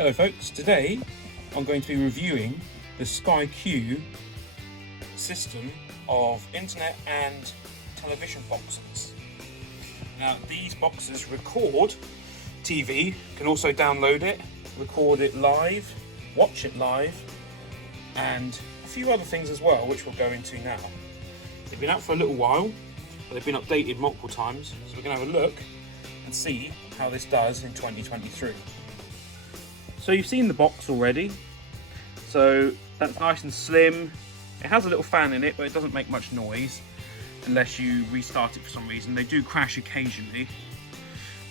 Hello folks, today I'm going to be reviewing the Sky Q system of internet and television boxes. Now these boxes record TV, can also download it, record it live, watch it live, and a few other things as well, which we'll go into now. They've been out for a little while, but they've been updated multiple times, so we're going to have a look and see how this does in 2023. So you've seen the box already, so that's nice and slim. It has a little fan in it, but it doesn't make much noise unless you restart it for some reason. They do crash occasionally,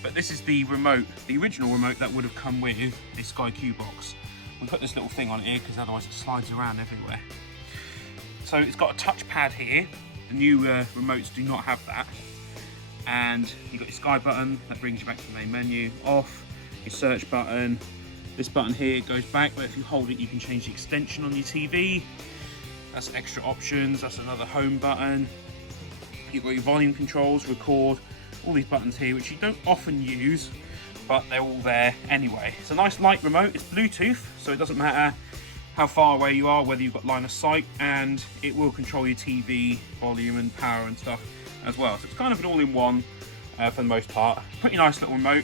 but this is the remote, the original remote that would have come with the Sky Q box. We put this little thing on here because otherwise it slides around everywhere. So it's got a touchpad here. The new remotes do not have that. And you've got your Sky button that brings you back to the main menu, off, your search button. This button here goes back, but if you hold it you can change the extension on your TV. That's extra options. That's another home button. You've got your volume controls, record, all these buttons here which you don't often use, but they're all there anyway. It's a nice light remote. It's Bluetooth, so it doesn't matter how far away you are, whether you've got line of sight, and it will control your TV volume and power and stuff as well. So it's kind of an all-in-one for the most part. Pretty nice little remote.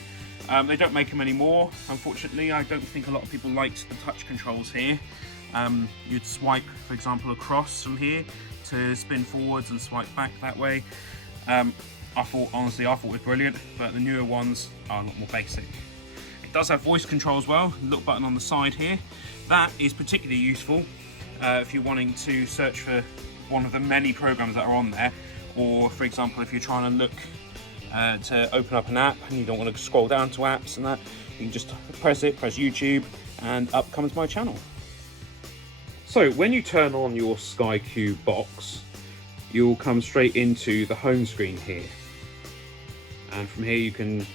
They don't make them anymore, unfortunately. I don't think a lot of people liked the touch controls here. You'd swipe, for example, across from here to spin forwards and swipe back that way. Honestly, I thought it was brilliant, but the newer ones are a lot more basic. It does have voice control as well, a little button on the side here. That is particularly useful if you're wanting to search for one of the many programs that are on there, or for example, if you're trying to look to open up an app and you don't want to scroll down to apps and that, you can just press YouTube, and up comes my channel. So when you turn on your Sky Q box, you'll come straight into the home screen here. And from here you can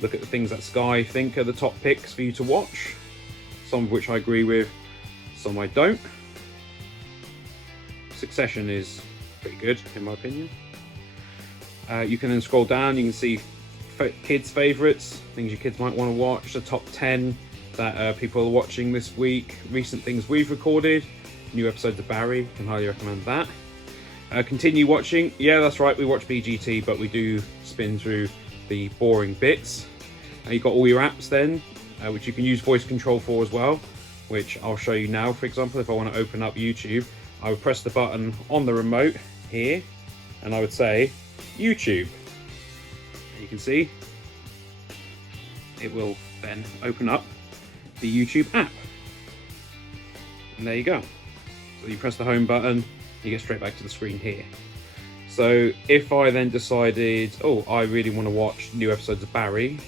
look at the things that Sky think are the top picks for you to watch. Some of which I agree with, some I don't. Succession is pretty good in my opinion. You can then scroll down, you can see kids' favourites, things your kids might want to watch, the top 10 that people are watching this week, recent things we've recorded, new episodes of Barry, can highly recommend that. Continue watching, yeah that's right, we watch BGT, but we do spin through the boring bits. You've got all your apps then, which you can use voice control for as well, which I'll show you now. For example, if I want to open up YouTube, I would press the button on the remote here, and I would say YouTube. You can see it will then open up the YouTube app, and there you go. So you press the home button, you get straight back to the screen here. So if I then decided, oh, I really want to watch new episodes of Barry,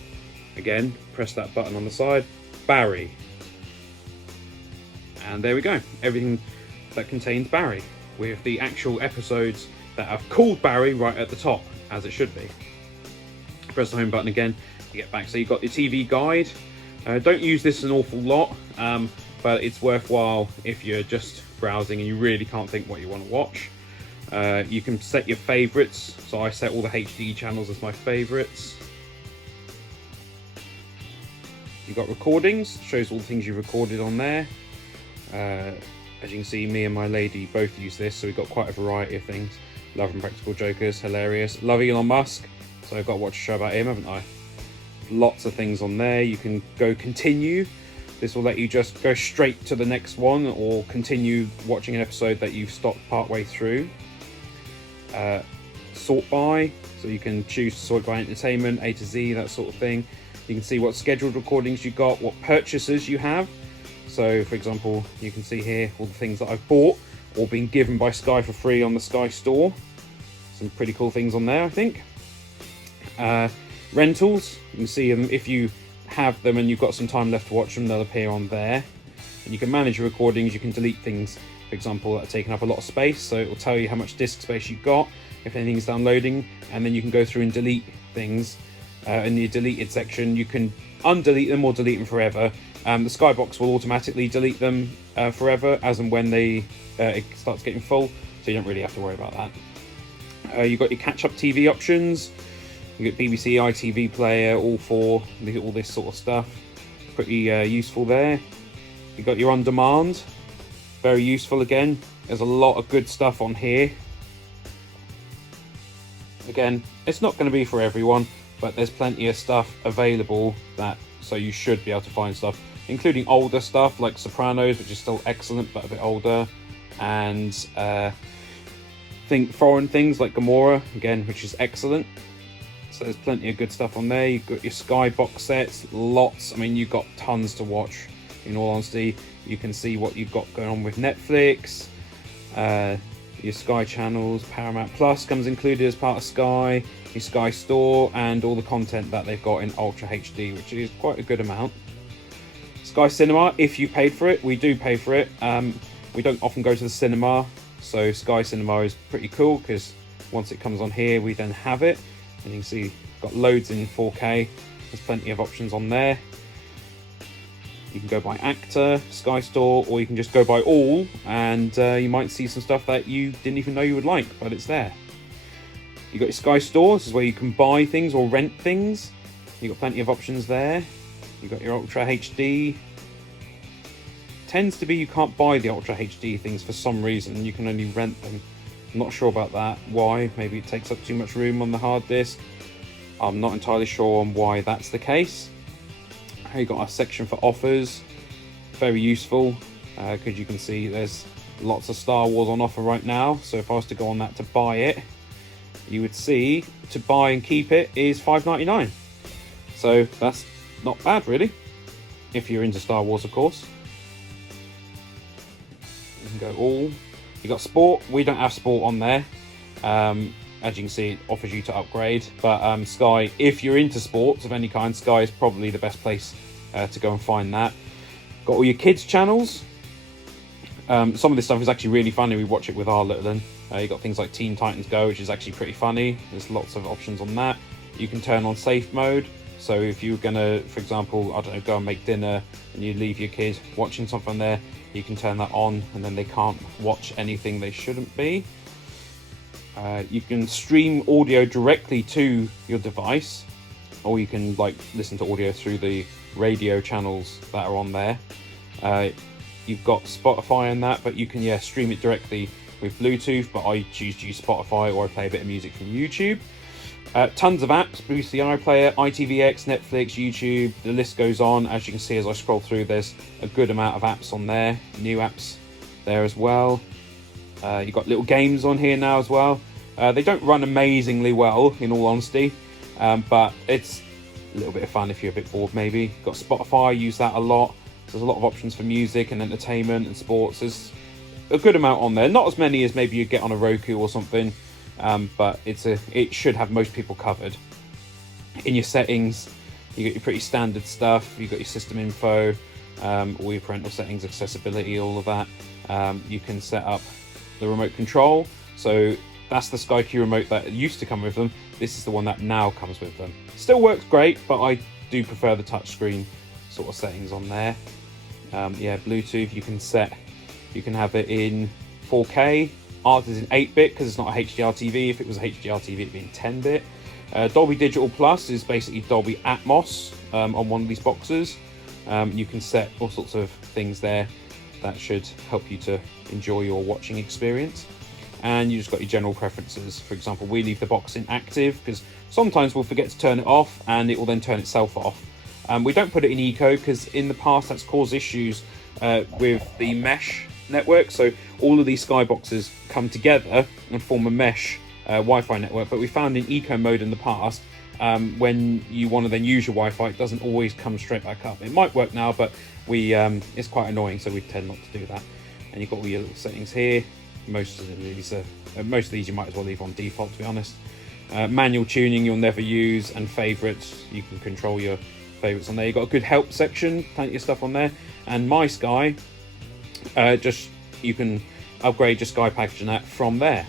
again, press that button on the side, Barry. And there we go, everything that contains Barry, with the actual episodes that are called Barry right at the top, as it should be. Press the home button again, you get back. So you've got your TV guide. Don't use this an awful lot, but it's worthwhile if you're just browsing and you really can't think what you want to watch. You can set your favourites, so I set all the HD channels as my favourites. You've got recordings, shows all the things you've recorded on there. As you can see, me and my lady both use this, so we've got quite a variety of things. Love and Practical Jokers, hilarious. Love Elon Musk, so I've got to watch a show about him, haven't I? Lots of things on there. You can go continue. This will let you just go straight to the next one, or continue watching an episode that you've stopped partway through. Sort by, so you can choose to sort by entertainment, A to Z, that sort of thing. You can see what scheduled recordings you got, what purchases you have. So for example, you can see here all the things that I've bought or been given by Sky for free on the Sky store. Some pretty cool things on there, I think. Rentals, you can see them if you have them and you've got some time left to watch them, they'll appear on there. And you can manage your recordings, you can delete things, for example, that are taking up a lot of space, so it will tell you how much disk space you've got, if anything's downloading, and then you can go through and delete things. In the deleted section, you can undelete them or delete them forever. The Skybox will automatically delete them forever as and when it starts getting full, so you don't really have to worry about that. You've got your catch-up TV options. You get BBC, ITV Player, all this sort of stuff. pretty useful there. You got your on demand, very useful again. There's a lot of good stuff on here. Again, it's not going to be for everyone, but there's plenty of stuff available so you should be able to find stuff, including older stuff like Sopranos, which is still excellent but a bit older, and foreign things like Gamora, again, which is excellent. So there's plenty of good stuff on there. You've got your Sky box sets, lots. I mean, you've got tons to watch, in all honesty. You can see what you've got going on with Netflix, your Sky channels. Paramount Plus comes included as part of Sky, your Sky Store, and all the content that they've got in Ultra HD, which is quite a good amount. Sky Cinema, if you paid for it, we do pay for it. We don't often go to the cinema, so Sky Cinema is pretty cool because once it comes on here, we then have it. And you can see, got loads in 4K. There's plenty of options on there. You can go by actor, Sky Store, or you can just go by all, and you might see some stuff that you didn't even know you would like, but it's there. You've got your Sky Store. This is where you can buy things or rent things. You've got plenty of options there. You've got your Ultra HD. Tends to be you can't buy the Ultra HD things for some reason. You can only rent them. I'm not sure about that. Why? Maybe it takes up too much room on the hard disk. I'm not entirely sure on why that's the case. You've got a section for offers. Very useful, because you can see there's lots of Star Wars on offer right now. So if I was to go on that to buy it, you would see to buy and keep it is $5.99. So that's not bad, really, if you're into Star Wars, of course. You can go all. You got sport. We don't have sport on there. As you can see, it offers you to upgrade. But Sky, if you're into sports of any kind, Sky is probably the best place to go and find that. Got all your kids channels. Some of this stuff is actually really funny. We watch it with our little one. You got things like Teen Titans Go, which is actually pretty funny. There's lots of options on that. You can turn on safe mode. So if you're gonna, for example, I don't know, go and make dinner and you leave your kid watching something there, you can turn that on and then they can't watch anything they shouldn't be. You can stream audio directly to your device, or you can like listen to audio through the radio channels that are on there. You've got Spotify and that, but you can stream it directly with Bluetooth, but I choose to use Spotify, or I play a bit of music from YouTube. Tons of apps: Boost the iPlayer, ITVX, Netflix, YouTube, the list goes on. As you can see as I scroll through, there's a good amount of apps on there, new apps there as well. You've got little games on here now as well. They don't run amazingly well, in all honesty, but it's a little bit of fun if you're a bit bored maybe. You've got Spotify, use that a lot. There's a lot of options for music and entertainment and sports. There's a good amount on there. Not as many as maybe you'd get on a Roku or something, but it should have most people covered. In your settings, you got your pretty standard stuff. You've got your system info, all your parental settings, accessibility, all of that. You can set up the remote control. So that's the Sky Q remote that used to come with them. This is the one that now comes with them. Still works great, but I do prefer the touchscreen sort of settings on there. Bluetooth, you can have it in 4K. Ours is in 8-bit because it's not a HDR TV. If it was a HDR TV, it'd be in 10-bit. Dolby Digital Plus is basically Dolby Atmos on one of these boxes. You can set all sorts of things there that should help you to enjoy your watching experience. And you just got your general preferences. For example, we leave the box in active because sometimes we'll forget to turn it off and it will then turn itself off. We don't put it in eco because in the past that's caused issues with the mesh network. So all of these Sky boxes come together and form a mesh Wi-Fi network, but we found in eco mode in the past, when you want to then use your Wi-Fi, it doesn't always come straight back up. It might work now, but it's quite annoying, so we tend not to do that. And you've got all your little settings here. Most of these you might as well leave on default, to be honest. Manual tuning you'll never use, and favorites, you can control your favorites on there. You've got a good help section, plenty of stuff on there. And My Sky, you can upgrade your Sky package and that from there.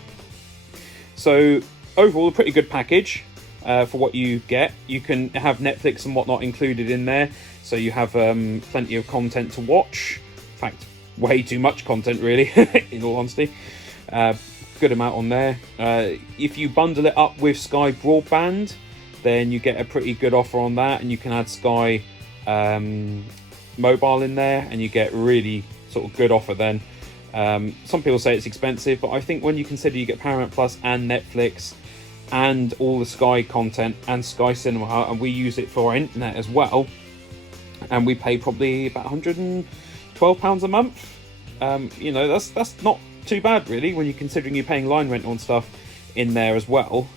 So overall, a pretty good package for what you get. You can have Netflix and whatnot included in there, so you have plenty of content to watch. In fact, way too much content, really, in all honesty. Good amount on there. If you bundle it up with Sky Broadband, then you get a pretty good offer on that, and you can add Sky mobile in there, and you get really sort of good offer then. Some people say it's expensive, but I think when you consider you get Paramount Plus and Netflix and all the Sky content and Sky Cinema, and we use it for our internet as well, and we pay probably about £112 a month. You know, that's not too bad really when you're considering you're paying line rent on stuff in there as well.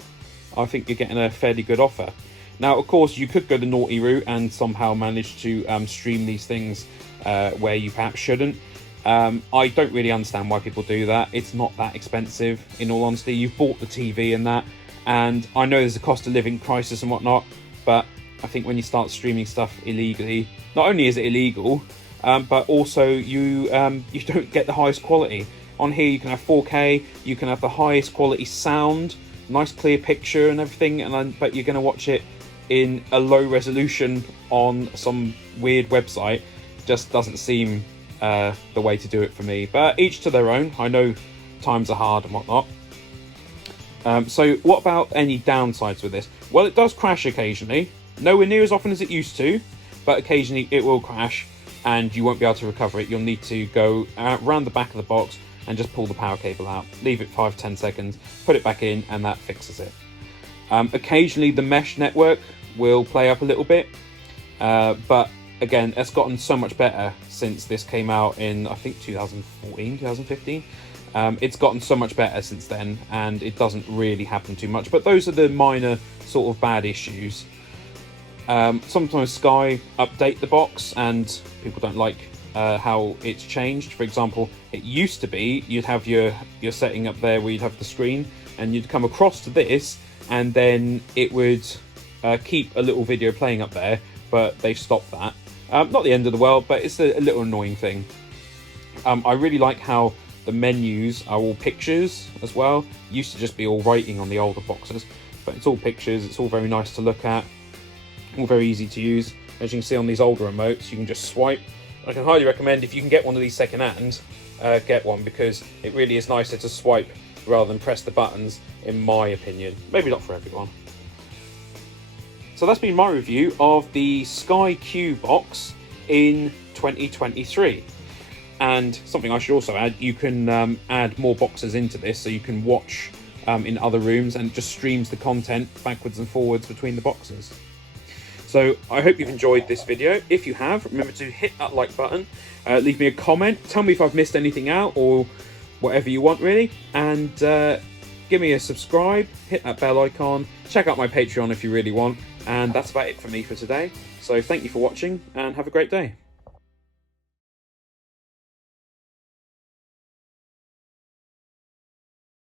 I think you're getting a fairly good offer. Now, of course, you could go the naughty route and somehow manage to stream these things where you perhaps shouldn't. I don't really understand why people do that. It's not that expensive, in all honesty. You've bought the TV and that, and I know there's a cost of living crisis and whatnot, but I think when you start streaming stuff illegally, not only is it illegal, but also you don't get the highest quality. On here you can have 4K, you can have the highest quality sound, nice clear picture and everything, but you're going to watch it in a low resolution on some weird website. Just doesn't seem the way to do it for me, but each to their own. I know times are hard and whatnot. So what about any downsides with this? Well, it does crash occasionally, nowhere near as often as it used to, but occasionally it will crash and you won't be able to recover it. You'll need to go around the back of the box and just pull the power cable out, leave it 5-10 seconds, put it back in, and that fixes it. Occasionally the mesh network will play up a little bit, but again, it's gotten so much better since this came out in, I think, 2014, 2015. It's gotten so much better since then, and it doesn't really happen too much, but those are the minor sort of bad issues. Sometimes Sky update the box and people don't like how it's changed. For example, it used to be you'd have your setting up there where you'd have the screen and you'd come across to this and then it would keep a little video playing up there, but they've stopped that. Not the end of the world, but it's a little annoying thing. I really like how the menus are all pictures as well. It used to just be all writing on the older boxes, but it's all pictures. It's all very nice to look at, all very easy to use. As you can see on these older remotes, you can just swipe. I can highly recommend, if you can get one of these second hand, get one, because it really is nicer to swipe rather than press the buttons, in my opinion. Maybe not for everyone. So that's been my review of the Sky Q box in 2023. And something I should also add, you can add more boxes into this, so you can watch in other rooms, and it just streams the content backwards and forwards between the boxes. So I hope you've enjoyed this video. If you have, remember to hit that like button, leave me a comment, tell me if I've missed anything out, or whatever you want really, and give me a subscribe, hit that bell icon, check out my Patreon if you really want, and that's about it for me for today. So thank you for watching, and have a great day.